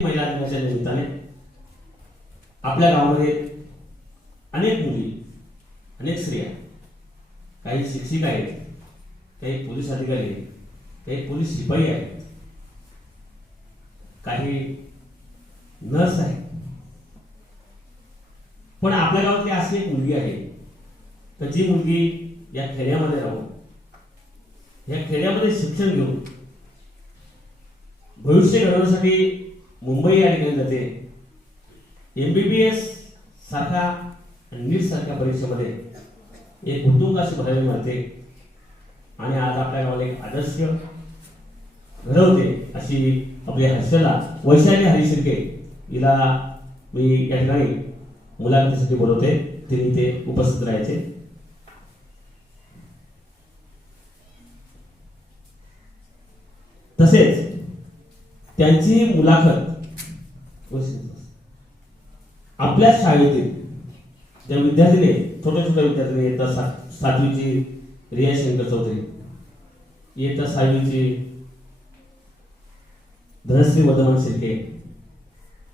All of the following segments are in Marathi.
महिला दिनाच्या निमित्ताने आपल्या गावामध्ये अनेक मुली, अनेक स्त्रिया, काही शिक्षिका आहेत, काही पोलीस अधिकारी आहेत, काही पोलीस शिपाई आहेत, काही नर्स आहेत. पण आपल्या गावातली अशी एक मुलगी आहे तर जी मुलगी या खेड्यामध्ये राहून, या खेड्यामध्ये शिक्षण घेऊन भविष्य घडवण्यासाठी मुंबई या ठिकाणी जाते. MBBS सारखा नीट सारख्या परीक्षेमध्ये एक उत्तुंग अशी पदवी मिळते आणि आज आपल्या गावाला एक आदर्श घडवते अशी आपली हर्षला वैशाली हरिशिर्के हिला मी या ठिकाणी मुलाखतीसाठी बोलवते. तिने ते उपस्थित राहायचे. तसेच त्यांची मुलाखत आपल्या शाळेतील ज्या विद्यार्थीने, छोट्या छोट्या विद्यार्थीने, इयत्ता 7वीची रिया शंकर चौधरी, इयत्ता 6वीची धनश्री वर्धमान शिर्के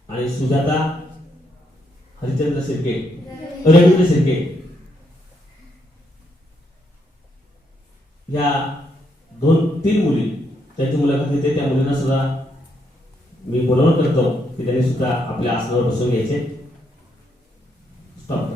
आणि सुजाता हरिचंद्र शिर्के, रवींद्र शिर्के या 2-3 मुली त्यांची मुलाखत घेते. त्या मुलींना सुद्धा मी बोलवण करतो की त्यांनी सुद्धा आपल्या आसनावर बसून घ्यायचे. स्टॉप.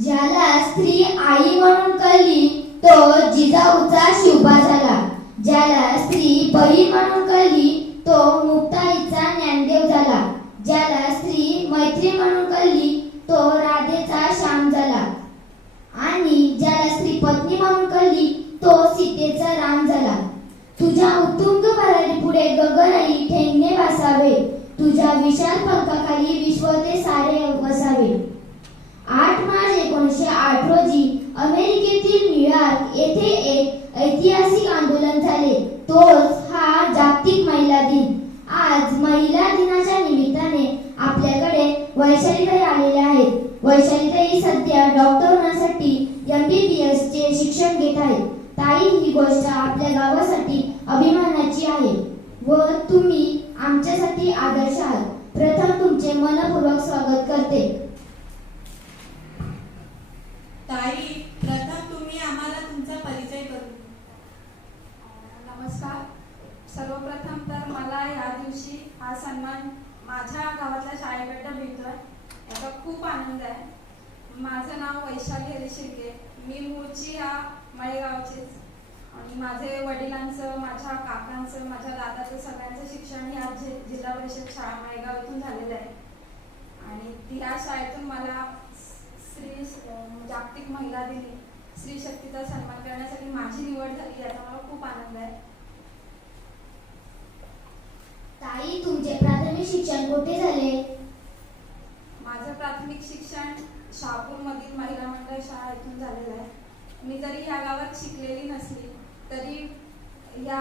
ज्याला स्त्री आई म्हणून कळली तो जिजाऊचा शिवबा झाला. ज्याला स्त्री बहीण म्हणून कळली तो मुक्ताईचा ज्ञानदेव झाला. ज्याला स्त्री मैत्रीण म्हणून कळली तो राधेचा श्याम झाला. आणि ज्याला स्त्री पत्नी म्हणून कळली तो सीतेचा राम झाला. तुझ्या उत्तुंग भरारी पुढे गगनही ठेंगणे वासावे. तुझ्या विशाल पंखाखाली विश्व ते सारे वसावे. 8 मार्च 1908 रोजी अमेरिकेतील न्यूयॉर्क येथे एक ऐतिहासिक आंदोलन झाले. तोच हा जागतिक महिला दिन. आज महिला दिनाच्या निमित्ताने आपल्याकडे वैशालीताई आलेल्या आहेत. वैशालीताई सध्या डॉक्टर होण्यासाठी MBBS चे शिक्षण घेत आहेत. ताई, ही गोष्ट आपल्या गावासाठी अभिमानाची आहे व तुम्ही आमच्यासाठी आदर्श आहात. प्रथम तुमचे मनपूर्वक स्वागत करते. ताई, प्रथम तुम्ही आम्हाला तुमचा परिचय करून. नमस्कार. सर्वप्रथम तर मला या दिवशी हा सन्मान माझ्या गावातल्या शाळेकडनं मिळतोय, याचा खूप आनंद आहे. माझं नाव वैशाली हरिशिर्के. मी मूळची या मळेगावचीच आणि माझे वडिलांचं, माझ्या काकांचं, माझ्या दादाचं सगळ्यांचं शिक्षण या जिल्हा परिषद शाळा मळेगाव इथून झालेलं आहे. आणि या शाळेतून मला स्त्री जागतिक महिला दिनी स्त्री शक्तीचा सन्मान करण्यासाठी माझी निवड झाली, याचा मला खूप आनंद आहे. ताई, तुमचे प्राथमिक शिक्षण कुठे झाले? माझं प्राथमिक शिक्षण शहापूरमधील महिला मंडळ शाळा इथून झालेलं आहे. मी जरी या गावात शिकलेली नसली तरी या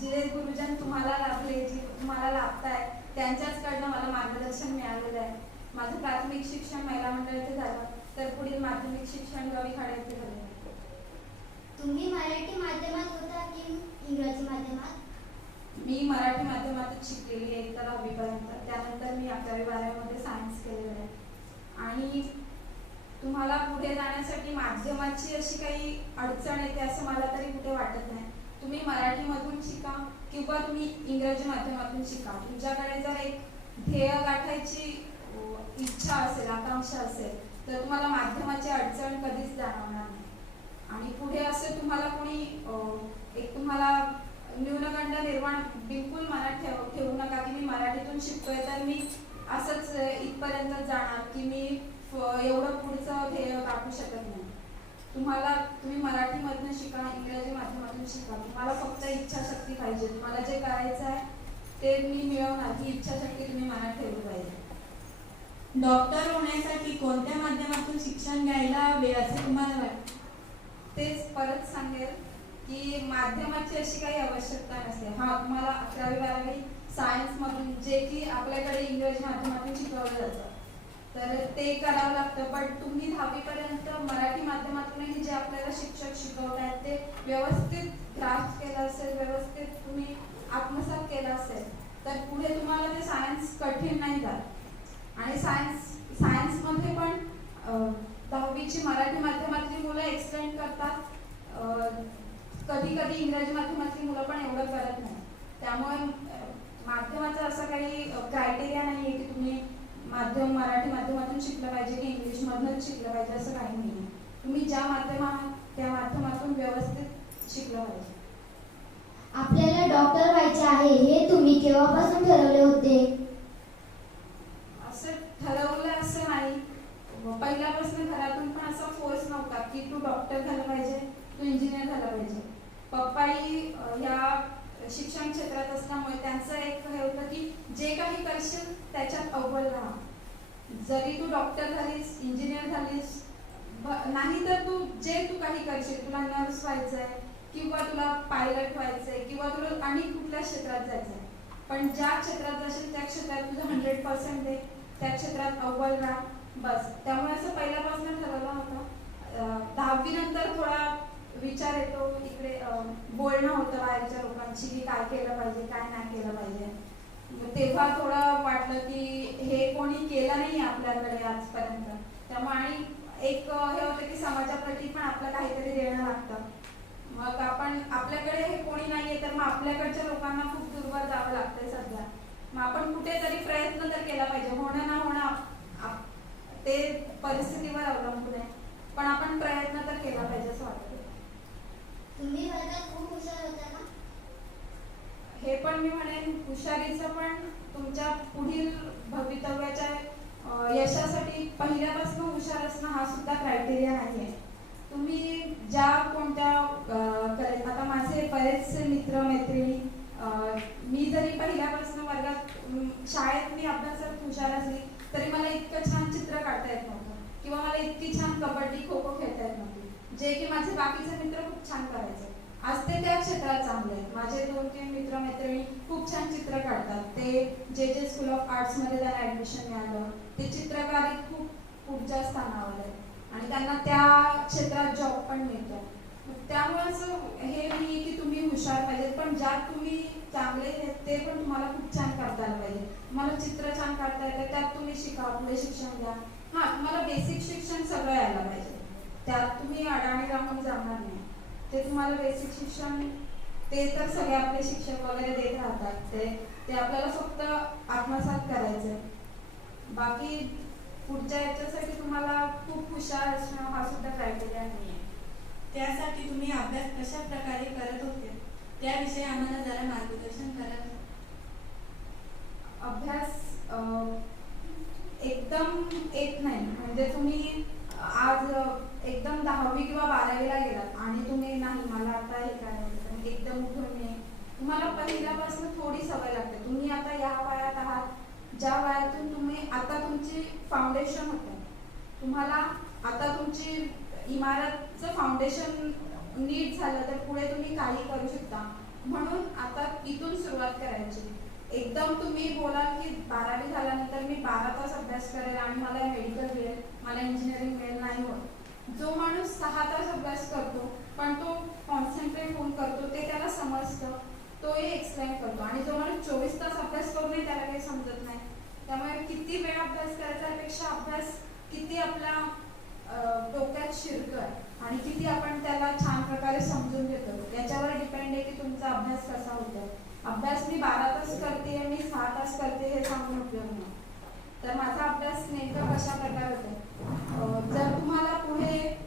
जे गुरुजन तुम्हाला लाभले, जे तुम्हाला लाभताय, त्यांच्याचकडनं मला मार्गदर्शन मिळालेलं आहे. माझं प्राथमिक शिक्षण महिला मंडळ इथे झालं, तर पुढील माध्यमिक शिक्षण गवीखाडा इथे झालं. तुम्ही मराठी माध्यमात होता की इंग्रजी माध्यमात? मी मराठी माध्यमातच शिकलेली आहे तर 10वीपर्यंत. त्यानंतर मी 11वी-12वीमध्ये सायन्स केलेलं आहे. आणि तुम्हाला पुढे जाण्यासाठी माध्यमाची अशी काही अडचण येते असं मला तरी कुठे वाटत नाही. तुम्ही मराठीमधून शिका किंवा तुम्ही इंग्रजी माध्यमातून शिका. तुमच्याकडे जर एक ध्येय गाठायची इच्छा असेल, आकांक्षा असेल, तर तुम्हाला माध्यमाची अडचण कधीच जाणवणार नाही. आणि पुढे असं तुम्हाला कोणी एक तुम्हाला न्यूनगंड निर्माण बिलकुल मनात ठेवू नका की मी मराठीतून शिकतोय तर मी असंच इथपर्यंत जाणार की मी एवढं पुढचं ध्येय गाठू शकत नाही. तुम्ही मराठीमधून शिका, इंग्रजी माध्यमातून शिका. तुम्हाला फक्त इच्छाशक्ती पाहिजे. तुम्हाला जे करायचं आहे ते मी मिळवणार, ही इच्छाशक्ती तुम्ही मनात ठेवली पाहिजे. डॉक्टर होण्यासाठी कोणत्या माध्यमातून शिक्षण घ्यायला हवे असे तुम्हाला वाटते? तेच परत सांगेल की माध्यमाची अशी काही आवश्यकता नसते. हा, तुम्हाला 11वी-12वी सायन्समधून जे की आपल्याकडे इंग्रजी माध्यमातून शिकवलं जातं तर ते करावं लागतं. पण तुम्ही 10वीपर्यंत मराठी माध्यमातूनही जे आपल्याला शिक्षक शिकवत आहेत ते व्यवस्थित ग्रास्प केलं असेल, व्यवस्थित तुम्ही आत्मसात केलं असेल तर पुढे तुम्हाला ते सायन्स कठीण नाही जात. आणि सायन्समध्ये पण 10वीची मराठी माध्यमातली मुलं एक्सटेंड करतात, कधी कधी इंग्रजी माध्यमातली मुलं पण एवढं करत नाही. त्यामुळे माध्यमाचं असं काही क्रायटेरिया नाही आहे की तुम्ही मराठी माध्यमातून शिकलं पाहिजे की इंग्लिशमधूनच शिकलं पाहिजे, असं काही नाही आहे. तुम्ही ज्या त्या माध्यमातून व्यवस्थित शिकलं पाहिजे. आपल्याला डॉक्टर व्हायचे आहे हे तुम्ही केव्हापासून ठरवले होते? असं ठरवलं असं नाही, पहिल्यापासून घरातून पण असा फोर्स नव्हता की तू डॉक्टर झालं पाहिजे, तू इंजिनियर झाला पाहिजे. पप्पाही या शिक्षण क्षेत्रात असल्यामुळे त्यांचं एक हे होतं की जे काही करशील त्याच्यात अव्वल राहा. जरी तू डॉक्टर झालीस, इंजिनियर झालीस, नाही तर तू काही करशील, तुला नर्स व्हायचंय किंवा तुला पायलट व्हायचंय किंवा तुला आणि कुठल्या क्षेत्रात जायचंय, पण ज्या क्षेत्रात जाशील त्या क्षेत्रात तुझं 100% दे, त्या क्षेत्रात अव्वल राहा बस. त्यामुळे असं पहिल्यापासून ठरवलं होतं. 10वी नंतर थोडा विचार येतो, इकडे बोलणं होतं बाहेरच्या लोकांशी की काय केलं पाहिजे, काय नाही केलं पाहिजे. तेव्हा थोडं वाटलं की हे कोणी केलं नाही आपल्याकडे आजपर्यंत. त्यामुळे आणि एक हे होतं की समाजाप्रती पण आपलं काहीतरी देणं लागतं. मग आपल्याकडे हे कोणी नाहीये तर मग आपल्याकडच्या लोकांना खूप दूरवर जावं लागतंय सध्या. मग आपण कुठेतरी प्रयत्न तर केला पाहिजे. होणं ना होणं ते परिस्थितीवर अवलंबून आहे, पण आपण प्रयत्न तर केला पाहिजे असं वाटतं. तुम्ही वर्गात खूप हुशार होता ना? हे पण मी म्हणेन, हुशारीचं पण तुमच्या पुढील भवितव्याच्या यशासाठी पहिल्यापासून हुशार असणं हा सुद्धा क्रायटेरिया नाहीये. तुम्ही ज्या कोणत्या आता माझे बरेचसे मित्र मैत्रिणी, मी जरी पहिल्यापासून वर्गात शाळेत मी अभ्यासात हुशार असली तरी मला इतकं छान चित्र काढता येत नव्हतं किंवा मला इतकी छान कबड्डी खो खो खेळता येत नव्हती, जे की माझे बाकीचे मित्र खूप छान करायचे. आज ते त्या क्षेत्रात चांगले आहेत. माझे 2-3 मित्र मैत्रिणी खूप छान चित्र काढतात. ते जे स्कूल ऑफ आर्ट्स मध्ये त्यांना ऍडमिशन मिळालं, ते चित्रकारीत खूप पुढच्या स्थानावर आहे आणि त्यांना त्या क्षेत्रात जॉब पण मिळतो. त्यामुळे असं हे नाही की तुम्ही हुशार पाहिजेत, पण ज्यात तुम्ही चांगले आहेत ते पण तुम्हाला खूप छान करता आलं पाहिजे. तुम्हाला चित्र छान काढता येतं, त्यात तुम्ही शिका, पुढे शिक्षण घ्या. तुम्हाला बेसिक शिक्षण सगळं यायला पाहिजे, त्यात तुम्ही अडाणी राहून जाणार नाही. ते तुम्हाला बेसिक शिक्षण ते तर सगळे आपले शिक्षक वगैरे देत राहतात, ते आपल्याला फक्त आत्मसात करायचंय. बाकी पुढच्या याच्यासाठी तुम्हाला खूप हुशार असणं हा सुद्धा क्रायटेरिया नाही आहे. त्यासाठी तुम्ही अभ्यास कशा प्रकारे करत होते त्याविषयी आम्हाला जरा मार्गदर्शन करा. अभ्यास एकदम येत नाही, म्हणजे तुम्ही आज एकदम 10वी किंवा 12वीला गेलात आणि तुम्ही नाही मला आता हे करायचं एकदम उठून ये, तुम्हाला पहिल्यापासून थोडी सवय लागते. तुम्ही आता या वयात आहात, ज्या वयातून तुम्ही आता तुमची फाउंडेशन होतं, तुम्हाला आता तुमची इमारतचं फाउंडेशन नीट झालं तर पुढे तुम्ही काही करू शकता. म्हणून आता इथून सुरुवात करायची. एकदम तुम्ही बोलाल की 12वी झाल्यानंतर मी 12 तास अभ्यास करेल आणि मला मेडिकल मिळेल, मला इंजिनिअरिंग मिळेल, नाही होत. जो माणूस 6 तास अभ्यास करतो पण तो कॉन्सन्ट्रेट होऊन करतो, ते त्याला समजतं, तो हे एक्सप्लेन करतो. आणि जो माणूस 24 तास अभ्यास करूनही त्याला काही समजत नाही. त्यामुळे किती वेळ अभ्यास करायचा यापेक्षा अभ्यास किती आपल्या डोक्यात शिरतोय आणि किती आपण त्याला छान प्रकारे समजून घेतो याच्यावर डिपेंड आहे की तुमचा अभ्यास कसा होतोय. अभ्यास मी 12 तास करते, मी 6 तास करते हे सांगून उपयोग नाही. तर माझा अभ्यास नेमका कशा प्रकारे होतो. जर तुम्हाला पुढे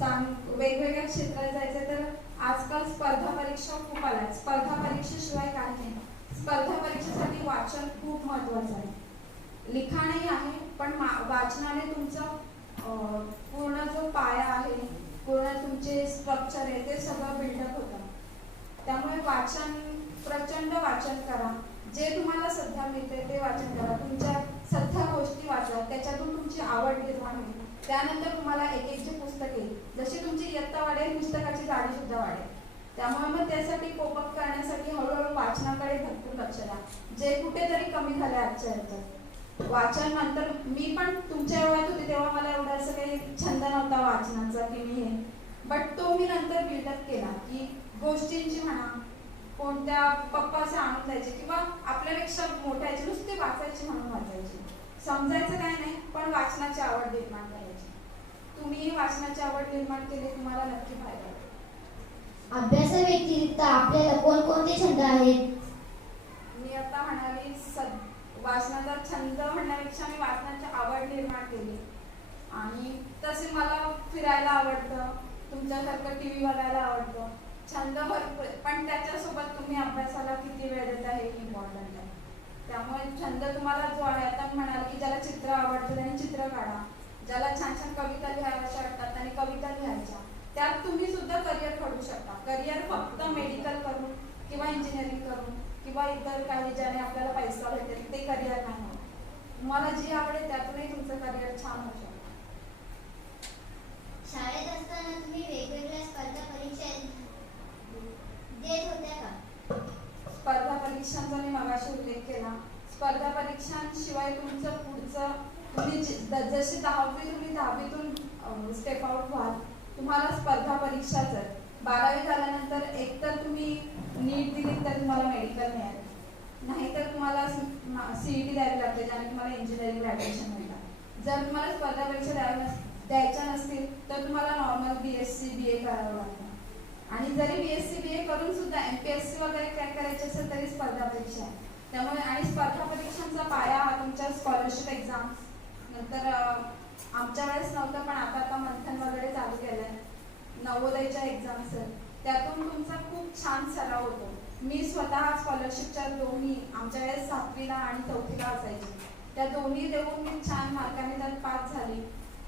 वेगवेगळ्या क्षेत्रात जायचं तर आजकाल स्पर्धा परीक्षा खूप आल्या. स्पर्धा परीक्षेशिवाय काही नाही. स्पर्धा परीक्षेसाठी वाचन खूप महत्वाचं आहे. लिखाणही आहे, पण वाचनाने तुमचं पूर्ण जो पाया आहे, पूर्ण तुमचे स्ट्रक्चर आहे ते सगळं बिल्डअप होतं. त्यामुळे प्रचंड वाचन करा. जे तुम्हाला सध्या मिळते ते वाचन करा. तुमच्या सध्या गोष्टी वाचा, त्याच्यातून तुमची आवड निर्माण होईल. त्यानंतर तुम्हाला एक जे पुस्तक येईल, जशी तुमची इयत्ता वाढेल पुस्तकाची जाडी सुद्धा वाढेल. त्यामुळे मग त्यासाठी कोपअप करण्यासाठी हळूहळू वाचनाकडे भरपूर लक्ष द्या, जे कुठेतरी कमी झाले आजच्या ह्याच्यात. वाचन नंतर मी पण तुमच्या वयात होते तेव्हा मला एवढा असं काही छंद नव्हता वाचनाचा की मी हे, बट तो मी नंतर बिल्डअप केला की गोष्टींची म्हणा, कोणत्या पप्पा असे आणून द्यायचे किंवा आपल्या आपल्यापेक्षा मोठ्याची नुसते वाचायची म्हणून वाचायची, समजायचं काय नाही, पण वाचनाची आवड निर्माण करायची. तुम्ही वाचनाची आवड निर्माण केली, तुम्हाला नक्की फायदा होईल. अभ्यासाव्यतिरिक्त आपल्याला कोणकोणते छंद आहेत? मी आता म्हणाली वाचनाचा छंद म्हणण्यापेक्षा मी वाचनाची आवड निर्माण केली. आणि तसे मला फिरायला आवडतं, तुमच्यासारखं TV बघायला आवडतं, छंद भरपूर, पण त्याच्यासोबत तुम्ही अभ्यासाला किती वेळ देता हे इम्पॉर्टंट आहे. त्यामुळे छंद तुम्हाला जो आहे, आता मी म्हणाले की ज्याला चित्र आवडतं त्याने चित्र काढा, ज्याला छान छान कविता लिहायच्या वाटतात त्याने कविता लिहायच्या. त्यात तुम्ही सुद्धा करिअर घडवू शकता. करिअर फक्त मेडिकल करून किंवा इंजिनिअरिंग करून किंवा इतर काही ज्याने आपल्याला पैसा भेटेल ते करिअर नाही होत. तुम्हाला जी आवडेल त्यातूनही तुमचं करिअर छान होऊ शकतं. शाळेत असताना तुम्ही वेगवेगळ्या स्पर्धा परीक्षा देत होत्या का? स्पर्धा परीक्षांचा मी मगाशी उल्लेख केला. स्पर्धा परीक्षांशिवाय तुमचं पुढचं तुम्ही जशी 10वी तुम्ही 10वीतून स्टेप आउट व्हाल, तुम्हाला स्पर्धा परीक्षाच आहेत. 12वी झाल्यानंतर एकतर तुम्ही नीट दिली तर तुम्हाला मेडिकल मिळेल, नाहीतर तुम्हाला CET द्यावी लागते, ज्याने तुम्हाला इंजिनिअरिंग ॲडमिशन मिळतात. जर तुम्हाला स्पर्धा परीक्षा द्यायच्या नसतील तर तुम्हाला नॉर्मल BSc BA करावं लागतं. आणि जरी BSc BA करून सुद्धा MPSC वगैरे क्रॅक करायचे असेल तरी स्पर्धा परीक्षा आहे. त्यामुळे आणि स्पर्धा परीक्षांचा पाया हा तुमच्या स्कॉलरशिप एक्झाम्स, नंतर आमच्या वेळेस नव्हतं पण आता मंथन वगैरे चालू केलं आहे, नवोदयच्या एक्झाम्स आहेत, त्यातून तुमचा खूप छान सराव होतो. मी स्वतः स्कॉलरशिपच्या दोन्ही आमच्या वेळेस 7वीला आणि 4थीला असायची, त्या दोन्ही देऊन मी छान मार्काने त्यात पास झाली.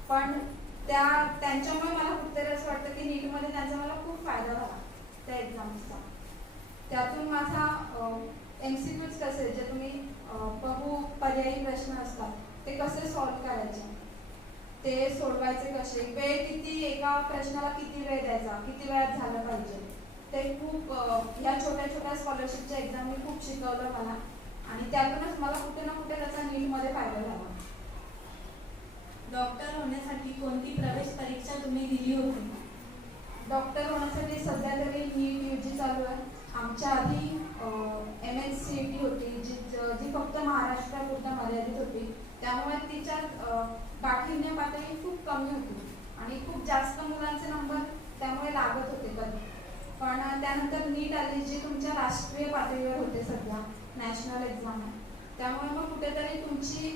पण त्यांच्यामुळे मला कुठेतरी असं वाटतं की नीटमध्ये त्यांचा मला खूप फायदा झाला त्या एक्झाम्सचा. त्यातून माझा MCQs कसे जे तुम्ही पर्यायी प्रश्न असतात ते कसे सॉल्व्ह करायचे, ते सोडवायचे कसे, वेळ किती, एका प्रश्नाला किती वेळ द्यायचा, किती वेळात झालं पाहिजे, ते खूप ह्या छोट्या छोट्या स्कॉलरशिपच्या एक्झामनी खूप शिकवलं मला. आणि त्यातूनच मला कुठे ना कुठे त्याचा नीटमध्ये फायदा झाला. डॉक्टर होण्यासाठी कोणती प्रवेश परीक्षा तुम्ही दिली होती? डॉक्टर होण्यासाठी सध्या तरी नीट UG चालू आहे. आमच्या आधी MSCET होती जी फक्त महाराष्ट्रापुरता मर्यादित होती, त्यामुळे तिच्यात काठिण्य पातळी खूप कमी होती आणि खूप जास्त मुलांचे नंबर त्यामुळे लागत होते कधी. पण त्यानंतर नीट आली जी तुमच्या राष्ट्रीय पातळीवर होते, सध्या नॅशनल एक्झाम आहे, त्यामुळे मग कुठेतरी तुमची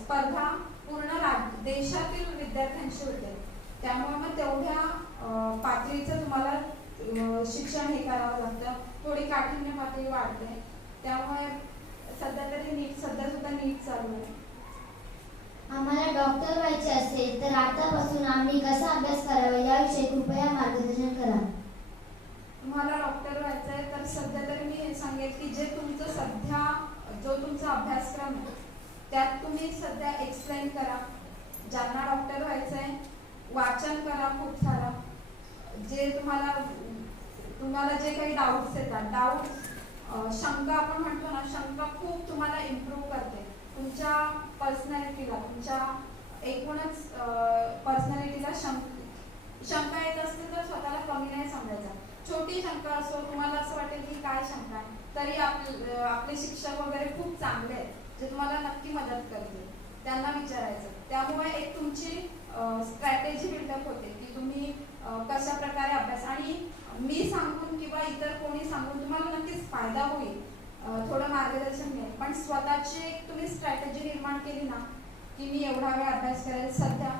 स्पर्धा पूर्ण देशातील विद्यार्थ्यांशी होते. त्यामुळे मग तेवढ्या पातळीचं तुम्हाला शिक्षण हे करावं लागतं, थोडी काठिण्य पातळी वाढते. त्यामुळे सध्या तरी सध्या सुद्धा नीट चालू आहे. आम्हाला डॉक्टर व्हायचे असेल तर आतापासून आम्ही कसा अभ्यास करावा याविषयी कृपया मार्गदर्शन करा. तुम्हाला डॉक्टर व्हायचं आहे तर सध्या तरी मी हे सांगेन की जे तुमचं सध्या जो तुमचा अभ्यासक्रम आहे त्यात तुम्ही सध्या एक्सप्लेन करा. ज्यांना डॉक्टर व्हायचं आहे वाचन करा खूप सारा. जे तुम्हाला जे काही डाऊट्स येतात, शंका आपण म्हणतो ना, शंका खूप तुम्हाला इम्प्रूव्ह करते तुमच्या पर्सनॅलिटीला, तुमच्या एकूणच पर्सनॅलिटीला. शंका येत असतील तर स्वतःला कमी नाही समजायचा. छोटी शंका असो, तुम्हाला असं वाटेल की काय शंका आहे, तरी आपले शिक्षक वगैरे खूप चांगले आहेत जे तुम्हाला नक्की मदत करतील, त्यांना विचारायचं. त्यामुळे एक तुमची स्ट्रॅटेजी बिल्डअप होते की तुम्ही कशा प्रकारे अभ्यास, आणि मी सांगून किंवा इतर कोणी सांगून तुम्हाला नक्कीच फायदा होईल, थोडं मार्गदर्शन मिळेल, पण स्वतःची एक तुम्ही स्ट्रॅटेजी निर्माण केली ना की मी एवढा वेळ अभ्यास करेल. सध्या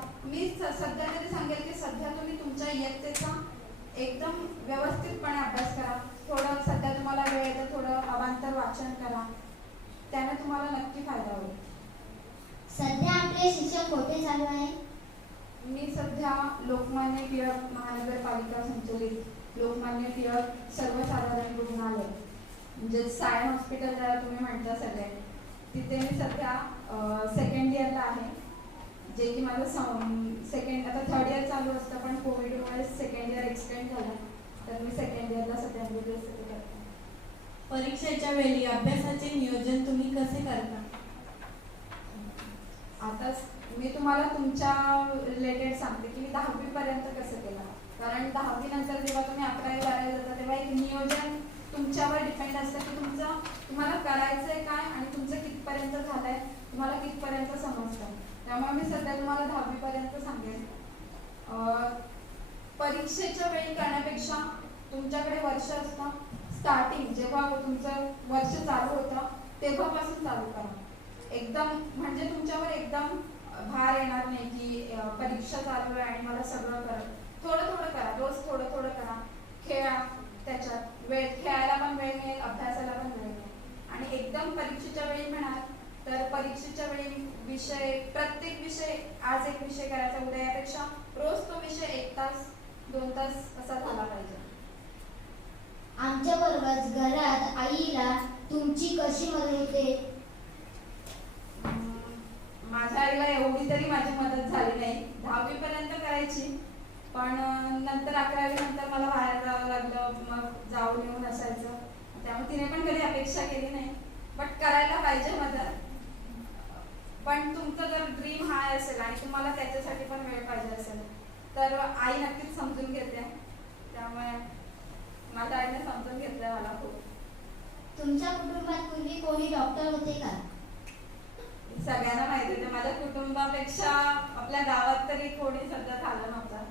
तरी सांगेल की सध्या तुम्ही तुमच्या इयत्तेचा एकदम व्यवस्थितपणे अभ्यास करा. थोडं सध्या तुम्हाला वेळ तर थोडं अवांतर वाचन करा, त्याने तुम्हाला नक्की फायदा होईल. सध्या आपले शिक्षण कुठे चालू आहे? मी सध्या लोकमान्य टिळक महानगरपालिका संचलित लोकमान्य टिळक सर्वसाधारण रुग्णालय म्हणजे सायन हॉस्पिटल ज्याला तुम्ही म्हणता सगळे, तिथे मी सध्या सेकंड इयरला आहे, जे की माझं आता थर्ड इयर चालू असतं पण कोविडमुळे सेकंड इयर एक्सटेंड झालं, तर मी सेकंड इयरला सध्या MBBS करते. परीक्षेच्या वेळी अभ्यासाचे नियोजन तुम्ही कसे करता? आता मी तुम्हाला तुमच्या रिलेटेड सांगते की मी 10वी पर्यंत कसं केलं, कारण 10वी नंतर जेव्हा तुम्ही 11वी 12वी जाता तेव्हा एक नियोजन तुमच्यावर डिपेंड असतं की तुम्हाला करायचंय का झालंय तुम्हाला कितपर्यंत समजतं. त्यामुळे मी सध्या तुम्हाला 10वी पर्यंत सांगेन. परीक्षेच्या वेळी करण्यापेक्षा तुमच्याकडे वर्ष असतं, स्टार्टिंग जेव्हा तुमचं वर्ष चालू होतं तेव्हापासून चालू करा. एकदम म्हणजे तुमच्यावर एकदम भार येणार नाही की परीक्षा चालू आहे आणि मला सगळं करा. थोडं थोडं करा, रोज थोडं थोडं करा. खेळा, त्याच्यात वेळ, खेळायला पण वेळ मिळेल, अभ्यासाला पण वेळ मिळेल. आणि एकदम परीक्षेच्या वेळी म्हणाल तर परीक्षेच्या वेळी विषय, प्रत्येक विषय, आज एक विषय करायचा उद्या, यापेक्षा रोज तो विषय 1 तास 2 तास असा झाला पाहिजे. आमच्या बरोबरच घरात आईला तुमची कशी मदत होते? माझ्या आईला एवढी तरी माझी मदत झाली नाही. 10वी पर्यंत करायची, पण नंतर 11वी नंतर मला बाहेर जावं लागलं, मग जाऊन येऊन असायचं. त्यामुळे तिने पण कधी अपेक्षा केली नाही, बट करायला पाहिजे मदत. पण तुमचं जर ड्रीम हाय असेल आणि तुम्हाला त्याच्यासाठी पण वेळ पाहिजे असेल तर आई नक्कीच समजून घेते. त्यामुळे माझ्या आईने समजून घेतलं मला खूप. तुमच्या कुटुंबात पूर्वी कोणी डॉक्टर होते का? सगळ्यांना माहिती होते, माझ्या कुटुंबापेक्षा आपल्या गावात तरी कोणी सध्या झालं नव्हतं.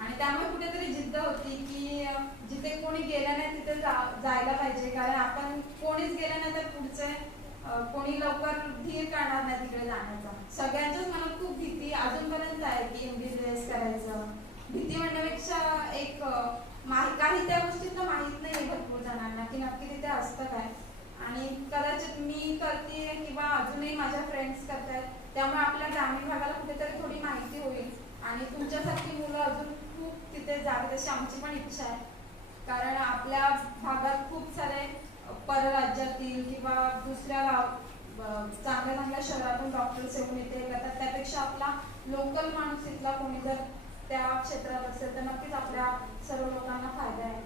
आणि त्यामुळे कुठेतरी जिद्द होती की जिथे कोणी गेलं नाही तिथे जायला पाहिजे, कारण आपण कोणीच गेलं नाही तर पुढचे कोणी लवकर धीर काढणार नाही तिकडे जाण्याचा. सगळ्यांच्याच मनात खूप भीती अजूनपर्यंत आहे की MBBS करायचं. भीती म्हणण्यापेक्षा एक काही त्या गोष्टीतलं माहीत नाही भरपूर जणांना की नक्की तिथे असतं काय. आणि कदाचित मी करते किंवा अजूनही माझ्या फ्रेंड्स करतायत, त्यामुळे आपल्या ग्रामीण भागाला कुठेतरी थोडी माहिती होईल आणि तुमच्यासारखी मुलं अजून खूप तिथे जावी अशी आमची पण इच्छा आहे. कारण आपल्या भागात खूप सारे परराज्यातील किंवा दुसऱ्या चांगल्या चांगल्या शहरातून डॉक्टर्स येऊन इथे करतात, त्यापेक्षा आपला लोकल माणूस इथला कोणी जर त्या क्षेत्रात असेल तर नक्कीच आपल्या सर्व लोकांना फायदा आहे.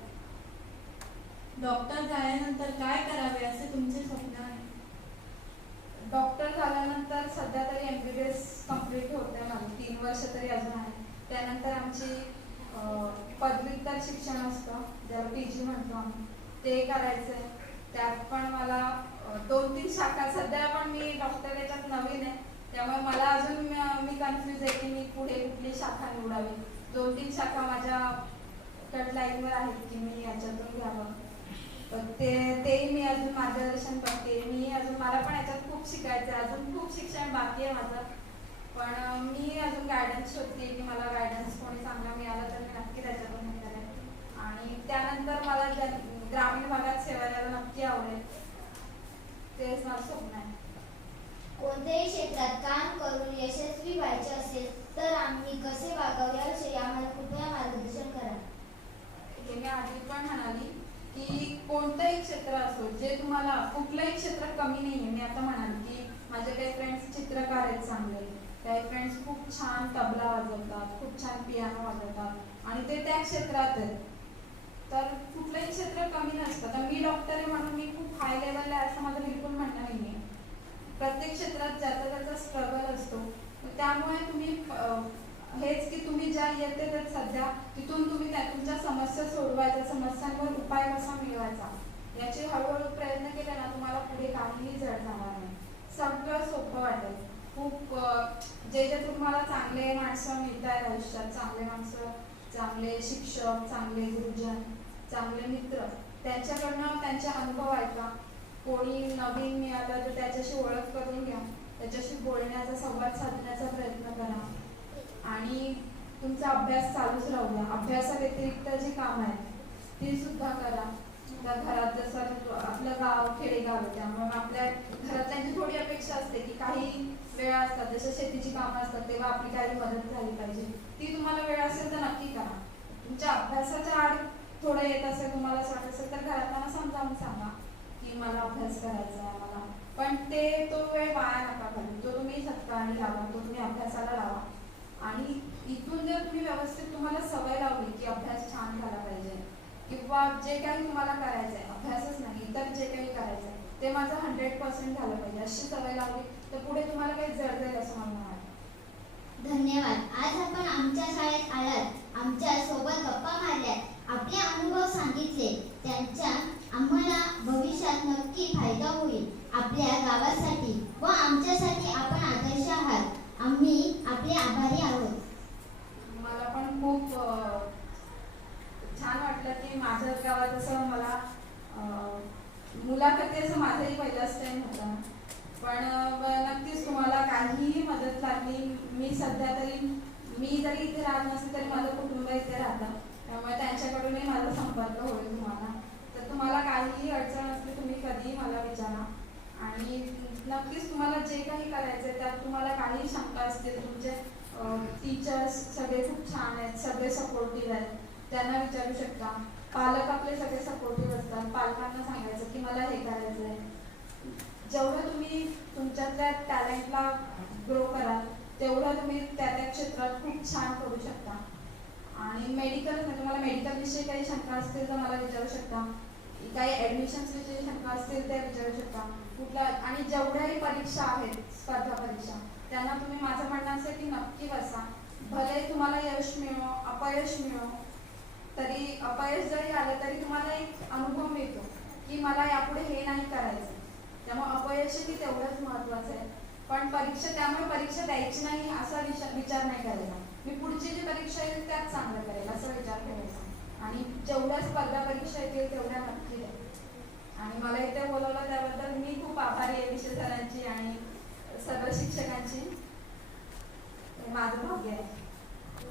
डॉक्टर झाल्यानंतर काय करावे असे तुमचे स्वप्न आहे? डॉक्टर झाल्यानंतर सध्या तरी MBBS कम्प्लीट होते माझं, 3 वर्ष तरी अजून आहे. त्यानंतर आमची पदव्युत्तर शिक्षण असतं, ज्याला PG म्हणतो आम्ही, ते करायचं. त्यात पण मला 2-3 शाखा, सध्या पण मी डॉक्टर याच्यात नवीन आहे त्यामुळे मला अजून मी कन्फ्यूज आहे की मी पुढे कुठली शाखा निवडावी. 2-3 शाखा माझ्या कट लाईनवर आहेत की मी याच्यातून घ्यावं, पण तेही मी अजून मार्गदर्शन करते. मी अजून, मला पण याच्यात खूप शिकायचं आहे, अजून खूप शिक्षण बाकी आहे माझं, पण मी अजून गायडन्स शोधते की मला गायडन्स कोणी चांगला मिळाला तर मी नक्की त्याच्यातून हे करेन. आणि त्यानंतर मला ग्रामीण भागात सेवा द्यायला नक्की आवडेल, तेच माझं स्वप्न आहे. कोणत्याही क्षेत्रात काम करून यशस्वी व्हायचे असेल तर आम्ही कसे वागावे याविषयी आम्हाला कृपया मार्गदर्शन करा. हे मी आधी पण म्हणाली की कोणतंही क्षेत्र असो, जे तुम्हाला, कुठलंही क्षेत्र कमी नाही आहे. मी आता म्हणाली की माझे काही फ्रेंड्स चित्रकार आहेत चांगले, काही फ्रेंड्स खूप छान तबला वाजवतात, खूप छान पियानो वाजवतात आणि ते त्या क्षेत्रात आहेत. तर कुठलंही क्षेत्र कमी नसतं. तर मी डॉक्टर आहे म्हणून मी खूप हाय लेवलला आहे असं माझं बिलकुल म्हणणं नाही आहे. प्रत्येक क्षेत्रात ज्याचा त्याचा स्ट्रगल असतो, त्यामुळे तुम्ही हेच की तुम्ही ज्या येते तर सध्या तिथून तुम्ही तुमच्या समस्या सोडवायच्या, समस्यांवर उपाय कसा मिळवायचा याचे हळूहळू प्रयत्न केले ना, तुम्हाला पुढे काहीही जड जाणार नाही, सगळं सोपं वाटेल. खूप जे तुम्हाला चांगले माणसं मिळत आहेत आयुष्यात, चांगले माणसं, चांगले शिक्षक, चांगले गुरुजन, चांगले मित्र, त्यांच्याकडनं त्यांचे अनुभव ऐका. कोणी नवीन मिळालं तर त्याच्याशी ओळख करून घ्या, त्याच्याशी बोलण्याचा, संवाद साधण्याचा प्रयत्न करा आणि तुमचा अभ्यास चालूच राहू द्या. अभ्यासाव्यतिरिक्त जी कामं आहेत ती सुद्धा करा. त्या घरात जसं आपलं गाव खेडेगाव आहे त्यामुळे आपल्या घरातल्यांची थोडी अपेक्षा असते की काही वेळा असतात, जसं शेतीची कामं असतात तेव्हा आपली काही मदत झाली पाहिजे, ती तुम्हाला वेळ असेल तर नक्की करा. तुमच्या अभ्यासाच्या आड थोडं येत असेल, तुम्हाला असं वाटत असेल तर घरातल्यांना समजावून सांगा की मला अभ्यास करायचा आहे मला, पण तो वेळ वाया नका घालू. तो तुम्ही सत्काराने लावा, तो तुम्ही अभ्यासाला लावा. आणि इथून जर तुम्ही व्यवस्थित तुम्हाला सवय लावली की अभ्यास छान झाला पाहिजे किंवा जे काही तुम्हाला करायचं आहे, अभ्यासच नाही इतर जे काही करायचं आहे ते माझं 100% झालं पाहिजे, अशी सवय लावली तर पुढे तुम्हाला काही जड जाईल असं मला वाटतं. धन्यवाद. आज आपण आमच्या शाळेत आलात, आमच्या सोबत गप्पा मारल्यात, आपले अनुभव सांगितले, त्यांचा आम्हाला भविष्यात नक्की फायदा होईल आपल्या गावासाठी. व आमच्यासाठी आपण आदर्श आहात. आम्ही आपले आभारी आहोत. मला पण खूप छान वाटलं की माझ्या गावात असं मला मुलाखती असं माझाही पहिलाच टाईम होता. पण नक्कीच तुम्हाला काहीही मदत लागली, मी सध्या तरी मी जरी इथे राहत नसते तरी माझं कुटुंब इथे राहतं, त्यामुळे त्यांच्याकडूनही माझा संपर्क होईल तुम्हाला. तर तुम्हाला काहीही अडचण असली तुम्ही कधीही मला विचारा. आणि नक्कीच तुम्हाला जे काही करायचं आहे त्यात तुम्हाला काही शंका असतील, तुमचे टीचर्स सगळे खूप छान आहेत, सगळे सपोर्टिव्ह आहेत, त्यांना विचारू शकता. पालक आपले सगळे सपोर्टिव्ह असतात, पालकांना सांगायचं की मला हे करायचं आहे. जेवढं तुम्ही तुमच्यातल्या टॅलेंटला ग्रो कराल तेवढं तुम्ही त्या त्या क्षेत्रात खूप छान करू शकता. आणि मेडिकल तुम्हाला मेडिकलविषयी काही शंका असतील तर मला विचारू शकता, काही ॲडमिशन्स विषयी शंका असतील त्या विचारू शकता. कुठल्या आणि जेवढ्याही परीक्षा आहेत, स्पर्धा परीक्षा, त्यांना तुम्ही माझं म्हणणं असेल की नक्की बसा. भले तुम्हाला यश मिळो अपयश मिळो, तरी अपयश जरी आलं तरी तुम्हाला एक अनुभव मिळतो की मला यापुढे हे नाही करायचं. त्यामुळे अपयशही तेवढंच महत्त्वाचं आहे. पण त्यामुळे परीक्षा द्यायची नाही असा विचार नाही करायचा. मी पुढची जी परीक्षा येईल त्यात चांगलं करेल असा विचार करायचा. आणि जेवढ्या स्पर्धा परीक्षा येतील तेवढ्या नक्की द्या. आणि मला इथे बोलवलं त्याबद्दल मी खूप आभारी आहे विषय सरांची आणि सर्व शिक्षकांची. माझं भाग्य आहे.